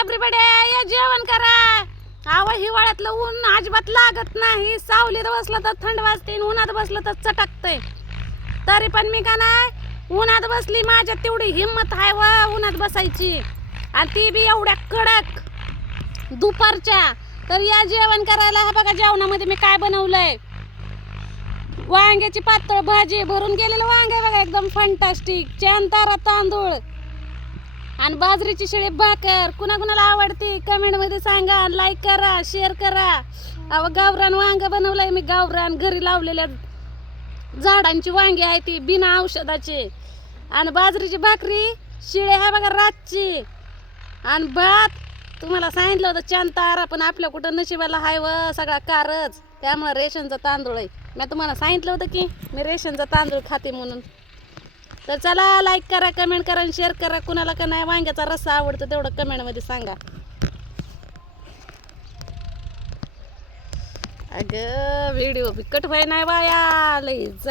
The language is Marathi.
एव्हरीबडी या जेवण करा. आवा हिवाळ्यातलं ऊन अजिबात लागत नाही. सावलीत बसलं तर थंड वाजते, उन्हात बसलं तर चटकतंय. तरी पण मी का नाही उन्हात बसली, माझ्यात तेवढी हिंमत आहे व उन्हात बसायची, आणि ती बी एवढ्या कडक दुपारच्या. तर या जेवण करायला. हा बघा जेवणामध्ये मी काय बनवलंय. वांग्याची पातळ भाजी, भरून गेलेलं वांग आहे बघा, एकदम फंटास्टिक. तारा तांदूळ आणि बाजरीची शिळी भाकर. कुणाकुणाला आवडते कमेंटमध्ये सांगा. लाईक करा, शेअर करा. अहो गावरान वांग बनवलंय मी, गावरान घरी लावलेल्या झाडांची वांगी आहे ती, बिना औषधाची. आणि बाजरीची भाकरी शिळे आहे बघा रातची. आणि भात तुम्हाला सांगितलं होतं तारा, पण आपल्या कुठं नशिबाला हाय व सगळा कारच, त्यामुळे रेशनचा तांदूळ आहे. मी तुम्हाला सांगितलं होतं की मी रेशनचा तांदूळ खाते म्हणून. तर चला लाईक करा, कमेंट करा आणि शेअर करा. कुणाला का नाही वांग्याचा रस्सा आवडतो तेवढं कमेंटमध्ये सांगा. अगं व्हिडिओ बी कट व्हाय नाही बाया लईच.